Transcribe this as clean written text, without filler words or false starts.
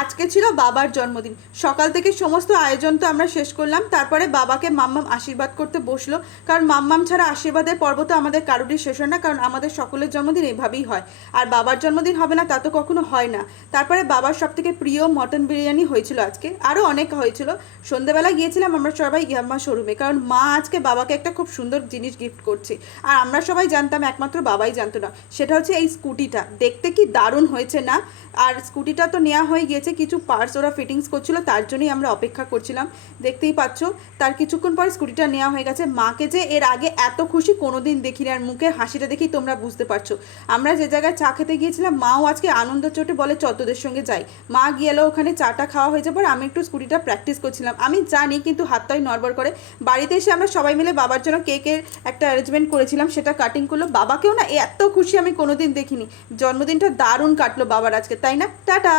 আজকে ছিল বাবার জন্মদিন। সকাল থেকে সমস্ত আয়োজন তো আমরা শেষ করলাম, তারপরে বাবাকে মাম্মাম আশীর্বাদ করতে বসলো। কারণ মাম্মাম ছাড়া আশীর্বাদের পর্ব তো আমাদের কারোরই শেষ হয় না, কারণ আমাদের সকলের জন্মদিন এভাবেই হয়। আর বাবার জন্মদিন হবে না তা তো কখনো হয় না। তারপরে বাবার সব থেকে প্রিয় মটন বিরিয়ানি হয়েছিল আজকে, আরও অনেক হয়েছিল। সন্ধ্যেবেলা গিয়েছিলাম আমরা সবাই ইয়াম্মা শোরুমে, কারণ মা আজকে বাবাকে একটা খুব সুন্দর জিনিস গিফট করছে। আর আমরা সবাই জানতাম, একমাত্র বাবাই জানতো না। সেটা হচ্ছে এই স্কুটিটা, দেখতে কি দারুণ হয়েছে না? আর স্কুটিটা তো নেওয়া হয়ে গিয়েছে, কিছু পার্টস ওরা ফিটিংস করছিল, তার জন্যই আমরা অপেক্ষা করছিলাম। দেখতেই পাচ্ছ, তার কিছুক্ষণ পর স্কুটিটা নেওয়া হয়ে গেছে। মাকে যে এর আগে এত খুশি কোনোদিন দেখিনি, আর মুখে হাসিটা দেখেই তোমরা বুঝতে পারছো। আমরা যে জায়গায় চা খেতে গিয়েছিলাম, মাও আজকে আনন্দ চোটে বলে চতদের সঙ্গে যাই। মা গিয়েলো, ওখানে চাটা খাওয়া হয়ে যাবার আমি একটু স্কুটিটা প্র্যাকটিস করছিলাম। আমি জানি কিন্তু হাতটাই নড়বড় করে। বাড়িতে এসে আমরা সবাই মিলে বাবার জন্য কেকের একটা অ্যারেঞ্জমেন্ট করেছিলাম, সেটা কাটিং করলো। বাবাকেও না এত খুশি আমি কোনোদিন দেখিনি। জন্মদিনটা দারুণ কাটলো বাবার আজকে, তাই না? টাটা।